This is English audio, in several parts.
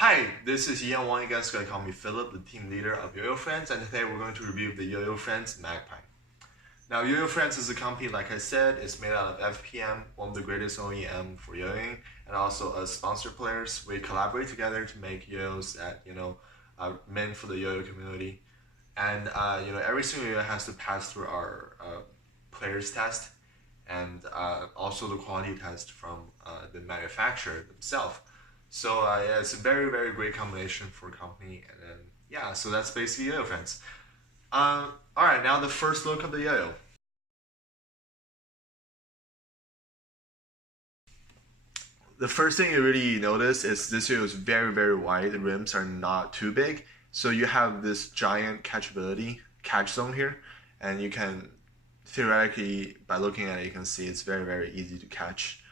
Hi, this is Ian Wang. You guys can call me Philip, the team leader of Yoyofriends, and today we're going to review the Yoyofriends Magpie. Now, Yoyofriends is a company, like I said, it's made out of FPM, one of the greatest OEM for yoyoing, and also as sponsor players. We collaborate together to make yo-yos that are meant for the yo-yo community, and every single yo has to pass through our players test, and also the quality test from the manufacturer themselves. So yeah, it's a very, very great combination for a company. And then yeah, so that's basically Yoyofriends. All right, now the first look of the yo-yo. The first thing you really notice is this yo-yo is very, very wide. The rims are not too big, so you have this giant catch zone here, and you can theoretically, by looking at it, you can see it's very, very easy to catch.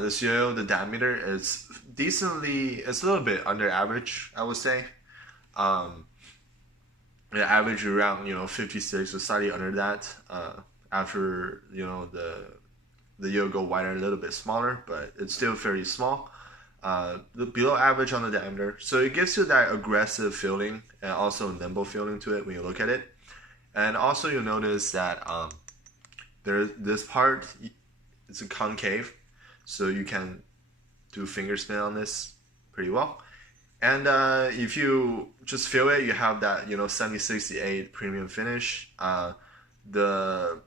This yo-yo, the diameter is decently, it's a little bit under average, I would say. The average around 56 or slightly under that. After the yo go wider, a little bit smaller, but it's still fairly small. Below average on the diameter, so it gives you that aggressive feeling and also nimble feeling to it when you look at it. And also you'll notice that this part, it's a concave, so you can do finger spin on this pretty well. And if you just feel it, you have that 7068 premium finish. The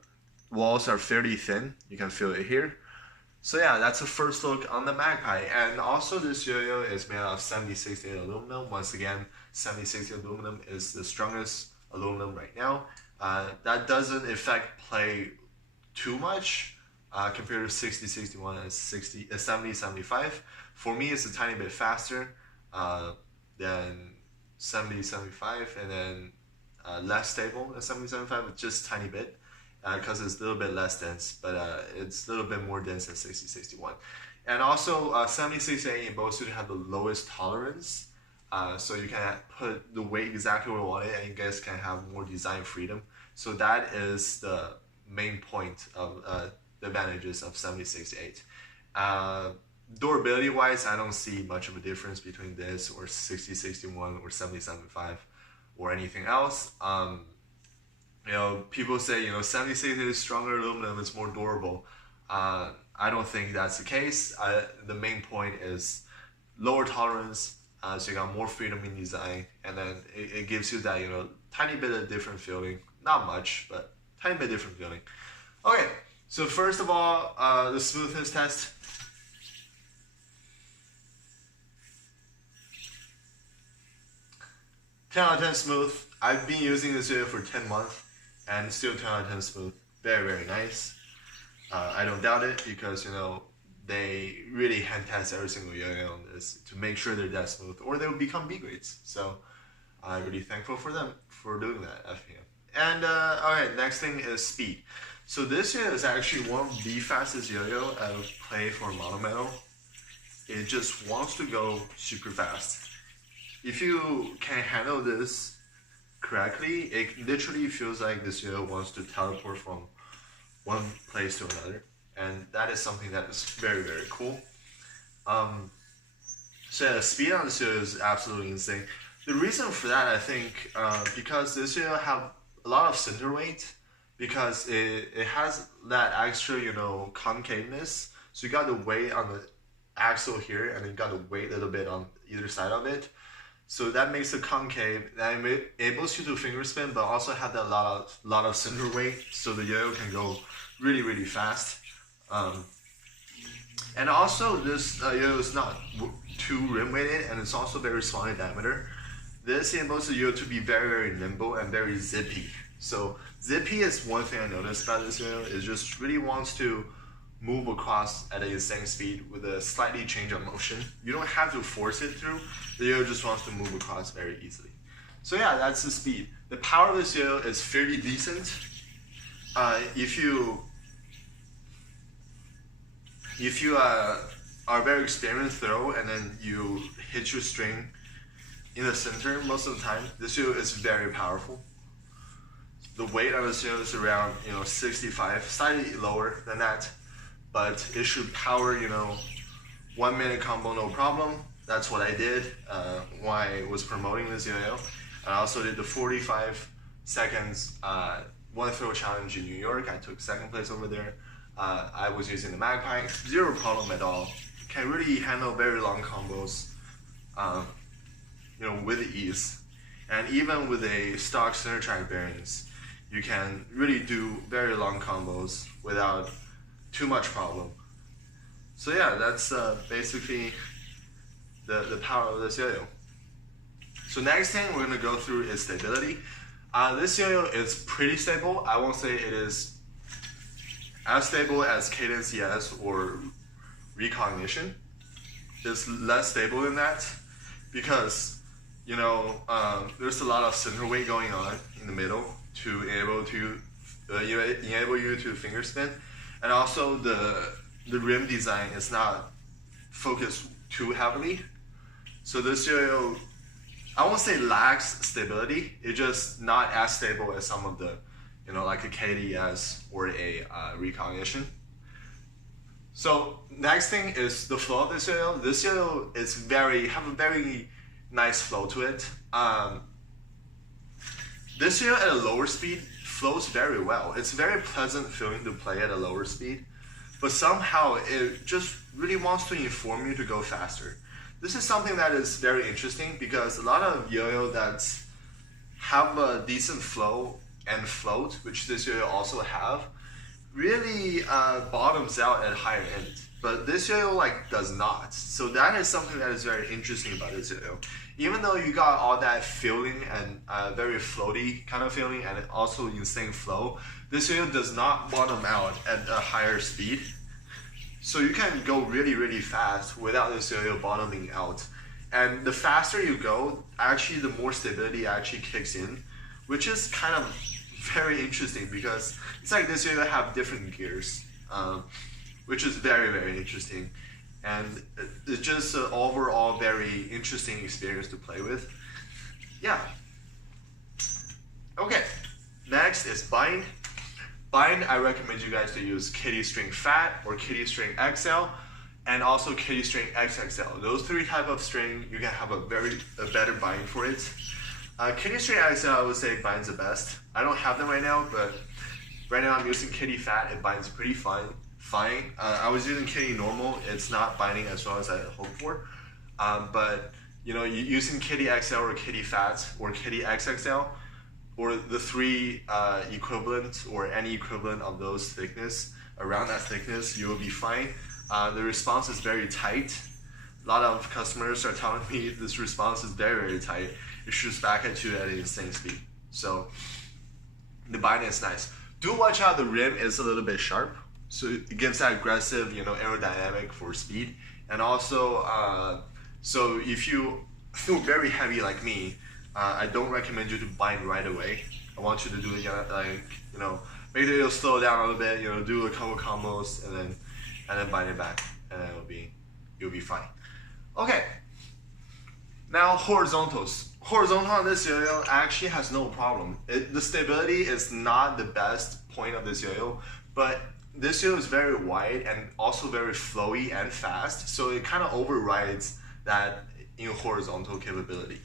walls are fairly thin. You can feel it here. So yeah, that's a first look on the Magpie. And also this yo-yo is made out of 7068 aluminum. Once again, 7068 aluminum is the strongest aluminum right now. That doesn't affect play too much compared to 6061 and 7075. For me, it's a tiny bit faster than 7075, and then less stable than 7075, just a tiny bit, because it's a little bit less dense, but it's a little bit more dense than 6061. And also 7068 and both should have the lowest tolerance, so you can put the weight exactly where you want it, and you guys can have more design freedom. So that is the main point of the advantages of 7068. Durability wise, I don't see much of a difference between this or 6061 or 7075 or anything else. People say 7068 is stronger aluminum, it's more durable. I don't think that's the case. The main point is lower tolerance, so you got more freedom in design, and then it gives you that tiny bit of different feeling. Not much, but tiny bit different feeling. Okay, so first of all, the smoothness test. 10 out of 10 smooth. I've been using this yo for 10 months and still 10 out of 10 smooth. Very, very nice. I don't doubt it because they really hand test every single yo-yo on this to make sure they're that smooth, or they will become B grades. So I'm really thankful for them for doing that, FPM. And alright, next thing is speed. So this yo is actually one of the fastest yo-yo I've played for mono metal. It just wants to go super fast. If you can handle this correctly, it literally feels like this yo wants to teleport from one place to another, and that is something that is very, very cool. So yeah, the speed on this yo is absolutely insane. The reason for that, I think, because this yo have a lot of center weight, because it has that extra concaveness. So you got the weight on the axle here, and then you got the weight a little bit on either side of it. So that makes it concave, that enables you to finger spin, but also have that lot of center weight, so the yo-yo can go really, really fast. And also this yo-yo is not too rim weighted, and it's also very small in diameter. This enables the yo-yo to be very, very nimble and very zippy. So zippy is one thing I noticed about this yo-yo. It just really wants to move across at an insane speed with a slightly change of motion. You don't have to force it through. The yo just wants to move across very easily. So yeah, that's the speed. The power of this yo is fairly decent. If you are very experienced throw and then you hit your string in the center most of the time, this yo is very powerful. The weight of this yo is around 65, slightly lower than that. But it should power, 1 minute combo no problem. that's what I did when I was promoting this yo-yo. I also did the 45 seconds one throw challenge in New York. I took second place over there. I was using the Magpie, zero problem at all. Can really handle very long combos, with ease. And even with a stock center track bearings, you can really do very long combos without too much problem. So yeah, that's basically the power of this yo-yo. So next thing we're gonna go through is stability. This yo-yo is pretty stable. I won't say it is as stable as Cadence ES or Recognition. It's less stable than that because there's a lot of center weight going on in the middle to enable you to finger spin, and also the rim design is not focused too heavily. So this yo-yo, I won't say lacks stability. It's just not as stable as some of the, like a KDS or a Recognition. So next thing is the flow of this yo-yo. This yo-yo is have a very nice flow to it. This yo-yo at a lower speed flows very well. It's very pleasant feeling to play at a lower speed, but somehow it just really wants to inform you to go faster. This is something that is very interesting because a lot of yo-yo that have a decent flow and float, which this yo-yo also have, really bottoms out at higher end. But this yo-yo does not. So that is something that is very interesting about this yo-yo. Even though you got all that feeling and very floaty kind of feeling and also insane flow, this yo-yo does not bottom out at a higher speed. So you can go really, really fast without this yo-yo bottoming out. And the faster you go, actually the more stability actually kicks in, which is kind of very interesting because it's like this yo-yo have different gears, which is very, very interesting. And it's just an overall very interesting experience to play with. Yeah. Okay, next is bind. Bind, I recommend you guys to use Kitty String Fat or Kitty String XL, and also Kitty String XXL. Those three type of string, you can have a better bind for it. Kitty String XL, I would say binds the best. I don't have them right now, but right now I'm using Kitty Fat. It binds pretty fine. I was using Kitty Normal. It's not binding as well as I hoped for. But using Kitty XL or Kitty Fat or Kitty XXL, or the three equivalent or any equivalent of those thickness, around that thickness, you will be fine. The response is very tight. A lot of customers are telling me this response is very, very tight. It shoots back at you at an insane speed. So the binding is nice. Do watch out, the rim is a little bit sharp. So it gives that aggressive, aerodynamic for speed. And also, so if you feel very heavy like me, I don't recommend you to bind right away. I want you to do it maybe you'll slow down a little bit, do a couple combos and then bind it back, and then you'll be fine. Okay. Now horizontals. Horizontal on this yo-yo actually has no problem. The stability is not the best point of this yo-yo, but this yo-yo is very wide and also very flowy and fast, so it kind of overrides that horizontal capability.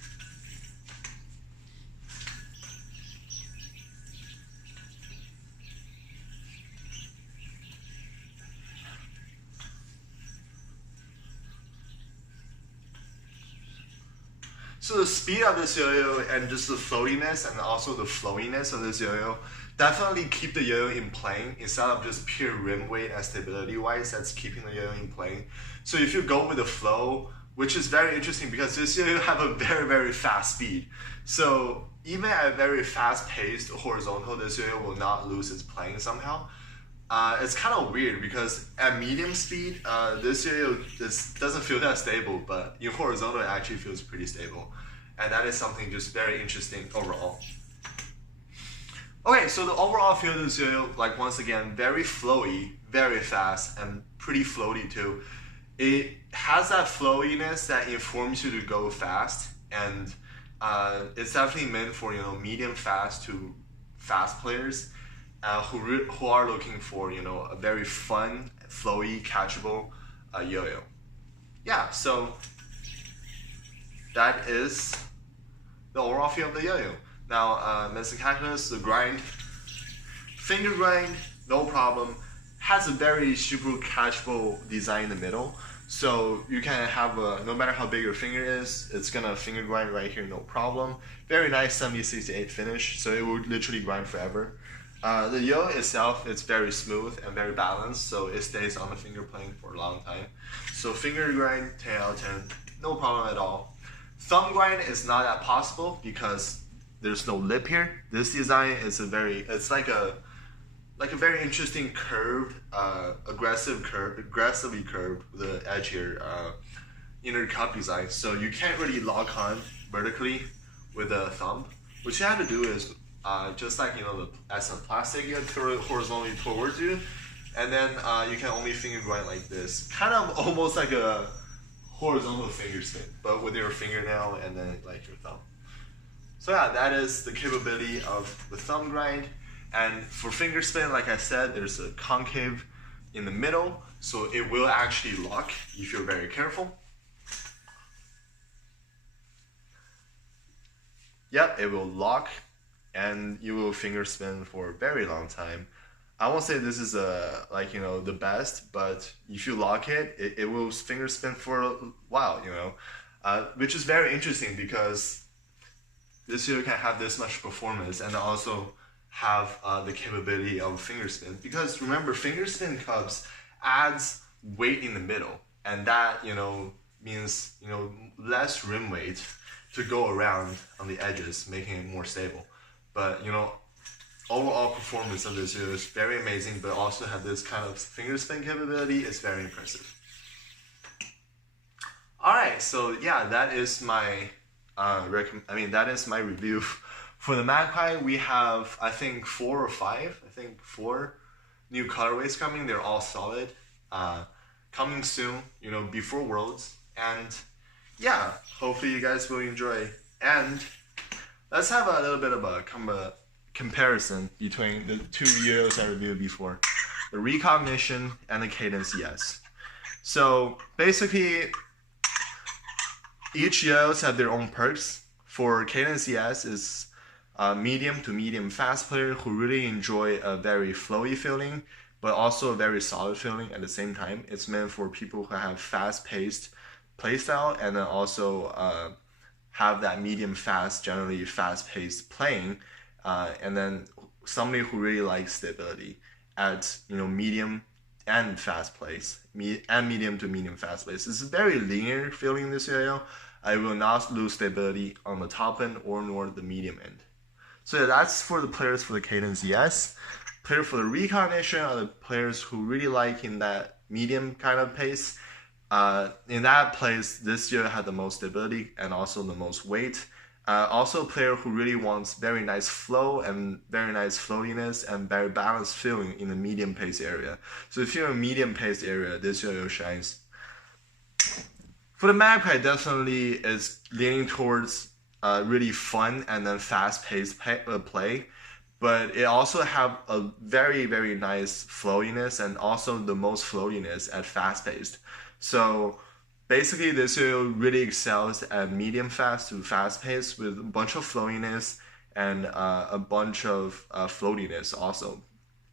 So the speed of this yo-yo and just the floatiness and also the flowiness of this yo-yo definitely keep the yo-yo in plane instead of just pure rim weight and stability wise. That's keeping the yo-yo in plane. So if you go with the flow, which is very interesting because this yo-yo have a very, very fast speed. So even at a very fast paced horizontal, this yo-yo will not lose its plane somehow. It's kind of weird because at medium speed, this yo-yo doesn't feel that stable, but in horizontal it actually feels pretty stable. And that is something just very interesting overall. Okay, so the overall feel of this yo-yo, once again, very flowy, very fast, and pretty floaty too. It has that flowiness that informs you to go fast, and it's definitely meant for medium fast to fast players. Who are looking for a very fun, flowy, catchable yo-yo. Yeah, so that is the overall feel of the yo-yo. Now, the grind, finger grind, no problem. Has a very super catchable design in the middle. So you can have no matter how big your finger is, it's gonna finger grind right here, no problem. Very nice 70-68 finish, so it will literally grind forever. The yo itself, it's very smooth and very balanced, so it stays on the finger plane for a long time. So finger grind, 10 out of 10, no problem at all. Thumb grind is not that possible because there's no lip here. This design is it's like a very interesting curved, aggressively curved with the edge here, inner cup design. So you can't really lock on vertically with the thumb. What you have to do is just like as a plastic, you have to throw it horizontally towards you, and then you can only finger grind like this, kind of almost like a horizontal finger spin, but with your fingernail and then like your thumb. So yeah, that is the capability of the thumb grind. And for finger spin, like I said, there's a concave in the middle, so it will actually lock if you're very careful. Yep, it will lock, and you will finger spin for a very long time. I won't say this is the best, but if you lock it, it will finger spin for a while, which is very interesting because this yo can have this much performance and also have the capability of finger spin, because remember, finger spin cups adds weight in the middle, and that means less rim weight to go around on the edges, making it more stable. But overall performance of this yo is very amazing, but also have this kind of finger spin capability is very impressive. All right, so yeah, that is my that is my review. For the Magpie, we have, I think, 4 new colorways coming. They're all solid. Coming soon, before Worlds. And yeah, hopefully you guys will enjoy. And let's have a little bit of a comparison between the two yo-yos I reviewed before. The Recognition and the Cadence ES. So basically, each yo-yos have their own perks. For Cadence ES is medium to medium fast player who really enjoy a very flowy feeling, but also a very solid feeling at the same time. It's meant for people who have fast-paced playstyle and then also have that medium fast, generally fast-paced playing, and then somebody who really likes stability at medium and fast plays, and medium to medium fast plays. It's a very linear feeling this yo-yo. I will not lose stability on the top end or nor the medium end. So that's for the players for the Cadence ES. Players for the Recognition are the players who really like in that medium kind of pace. In that place, this yo had the most stability and also the most weight. Also a player who really wants very nice flow and very nice floatiness and very balanced feeling in the medium pace area. So if you're in a medium pace area, this yo shines. For the Magpie, definitely is leaning towards really fun and then fast-paced play, but it also have a very, very nice flowiness and also the most floatiness at fast-paced. So basically, this yo really excels at medium fast to fast-paced with a bunch of flowiness and a bunch of floatiness also.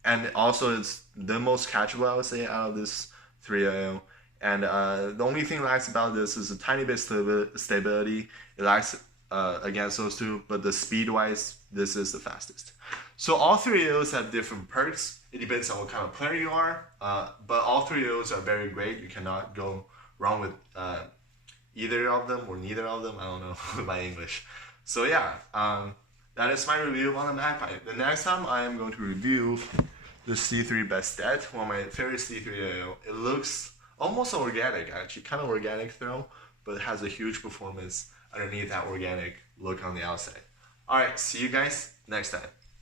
And also, it's the most catchable, I would say, out of this three yo. And the only thing lacks about this is a tiny bit stability. It lacks against those two, but the speed-wise, this is the fastest. So all three yo's have different perks. It depends on what kind of player you are, but all three yo's are very great. You cannot go wrong with either of them or neither of them. I don't know my English. So yeah, that is my review on the Magpie. The next time I am going to review the C3 Bestet, one of my favorite C3 yo-yo. It looks almost organic, actually, kind of organic throw, but it has a huge performance underneath that organic look on the outside. Alright, see you guys next time.